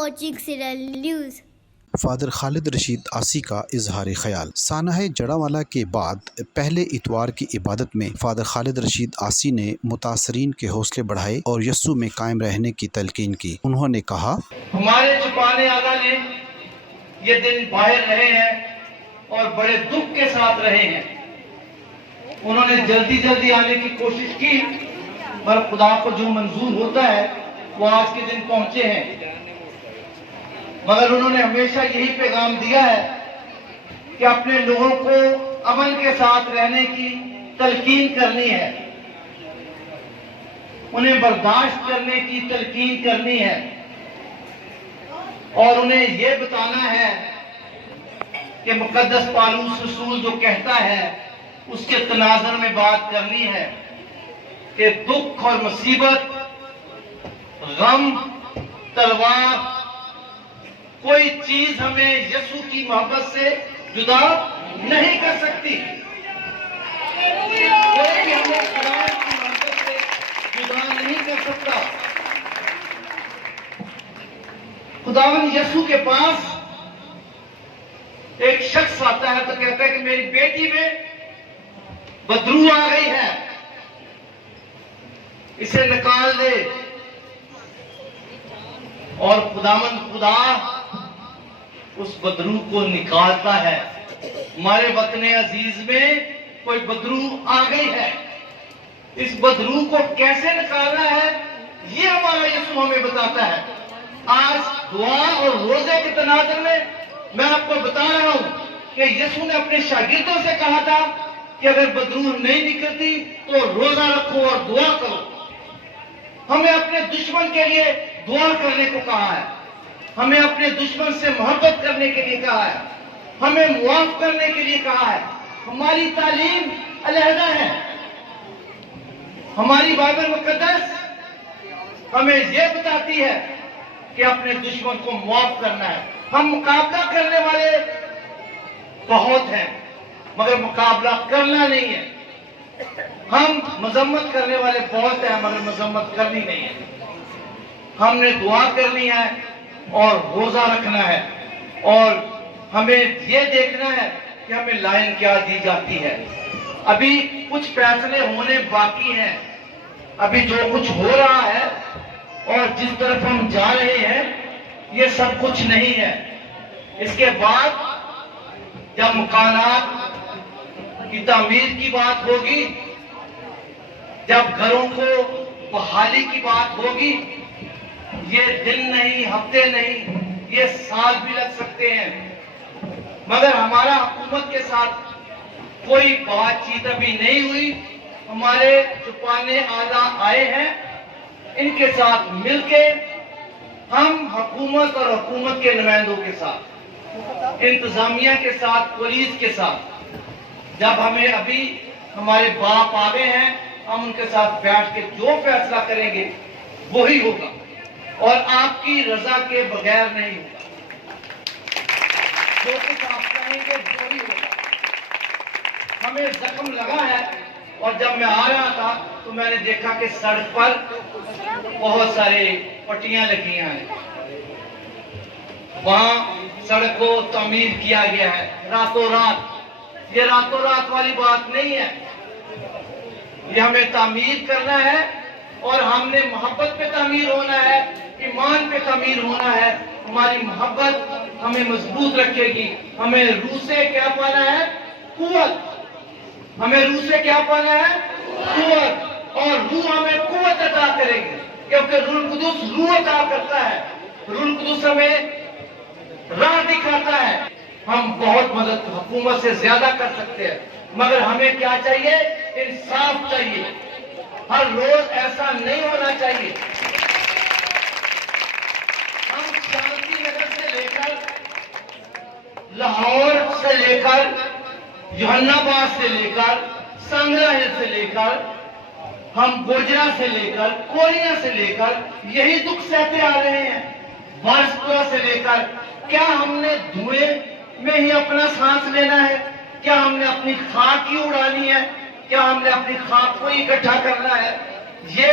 watching Cyril News. Father خالد رشید آسی کا اظہار خیال۔ سانحہ جڑاوالا کے بعد پہلے اتوار کی عبادت میں فادر خالد رشید آسی نے متاثرین کے حوصلے بڑھائے اور یسوع میں قائم رہنے کی تلقین کی۔ انہوں نے کہا، ہمارے چھپانے والا نے یہ دن باہر رہے ہیں اور بڑے دکھ کے ساتھ رہے ہیں۔ انہوں نے جلدی آنے کی کوشش کی، پر خدا کو جو منظور ہوتا ہے وہ آج کے دن پہنچے ہیں۔ مگر انہوں نے ہمیشہ یہی پیغام دیا ہے کہ اپنے لوگوں کو امن کے ساتھ رہنے کی تلقین کرنی ہے، انہیں برداشت کرنے کی تلقین کرنی ہے، اور انہیں یہ بتانا ہے کہ مقدس پالوس رسول جو کہتا ہے اس کے تناظر میں بات کرنی ہے کہ دکھ اور مصیبت، غم، تلوار، کوئی چیز ہمیں یسوع کی محبت سے جدا نہیں کر سکتی۔ کوئی بھی ہمیں خدا کی محبت سے جدا نہیں کر سکتا۔ خداوند یسوع کے پاس ایک شخص آتا ہے تو کہتا ہے کہ میری بیٹی میں بدرو آ گئی ہے، اسے نکال دے، اور خداوند خدا اس بدرو کو نکالتا ہے۔ ہمارے وطن عزیز میں کوئی بدرو آ گئی ہے، اس بدرو کو کیسے نکالنا ہے یہ ہمارا یسوع ہمیں بتاتا ہے۔ آج دعا اور روزے کے تناظر میں آپ کو بتا رہا ہوں کہ یسوع نے اپنے شاگردوں سے کہا تھا کہ اگر بدرو نہیں نکلتی تو روزہ رکھو اور دعا کرو۔ ہمیں اپنے دشمن کے لیے دعا کرنے کو کہا ہے، ہمیں اپنے دشمن سے محبت کرنے کے لیے کہا ہے، ہمیں معاف کرنے کے لیے کہا ہے۔ ہماری تعلیم علیحدہ ہے، ہماری بائبل مقدس ہمیں یہ بتاتی ہے کہ اپنے دشمن کو معاف کرنا ہے۔ ہم مقابلہ کرنے والے بہت ہیں مگر مقابلہ کرنا نہیں ہے، ہم مذمت کرنے والے بہت ہیں مگر مذمت کرنی نہیں ہے۔ ہم نے دعا کرنی ہے اور روزہ رکھنا ہے، اور ہمیں یہ دیکھنا ہے کہ ہمیں لائن کیا دی جاتی ہے۔ ابھی کچھ فیصلے ہونے باقی ہیں، ابھی جو کچھ ہو رہا ہے اور جس طرف ہم جا رہے ہیں یہ سب کچھ نہیں ہے۔ اس کے بعد جب مکانات کی تعمیر کی بات ہوگی، جب گھروں کو بحالی کی بات ہوگی، یہ دن نہیں، ہفتے نہیں، یہ سال بھی لگ سکتے ہیں، مگر ہمارا حکومت کے ساتھ کوئی بات چیت ابھی نہیں ہوئی۔ ہمارے چھپانے آلہ آئے ہیں، ان کے ساتھ مل کے ہم حکومت اور حکومت کے نمائندوں کے ساتھ، انتظامیہ کے ساتھ، پولیس کے ساتھ، جب ہمیں ابھی ہمارے باپ آگے ہیں، ہم ان کے ساتھ بیٹھ کے جو فیصلہ کریں گے وہی ہوگا، اور آپ کی رضا کے بغیر نہیں ہوگا۔ جو کچھ آپ کہیں گے وہی ہوگا۔ ہمیں زخم لگا ہے، اور جب میں آ رہا تھا تو میں نے دیکھا کہ سڑک پر بہت سارے پٹیاں لگی ہیں، وہاں سڑک کو تعمیر کیا گیا ہے راتوں رات۔ یہ راتوں رات والی بات نہیں ہے، یہ ہمیں تعمیر کرنا ہے، اور ہم نے محبت پہ تعمیر ہونا ہے، ایمان پہ تعمیر ہونا ہے۔ ہماری محبت ہمیں مضبوط رکھے گی۔ ہمیں روح سے کیا پانا ہے؟ قوت۔ ہمیں روح سے کیا پانا ہے؟ قوت، اور روح ہمیں قوت عطا کرے گی، کیونکہ روح القدس روح عطا کرتا ہے، روح القدس ہمیں راہ دکھاتا ہے۔ ہم بہت مدد حکومت سے زیادہ کر سکتے ہیں، مگر ہمیں کیا چاہیے؟ انصاف چاہیے۔ ہر روز ایسا نہیں ہونا چاہیے۔ ہم شانتی نگر سے لے کر، لاہور سے لے کر، یوحنا آباد سے لے کر، سنگرا ہل سے لے کر، ہم گوجرا سے لے کر، کوریا سے لے کر یہی دکھ سہتے آ رہے ہیں، بارسپورا سے لے کر۔ کیا ہم نے دھوئیں میں ہی اپنا سانس لینا ہے؟ کیا ہم نے اپنی خاک ہی اڑانی ہے؟ کیا ہم نے اپنی خاک کو ہی اکٹھا کرنا ہے؟ یہ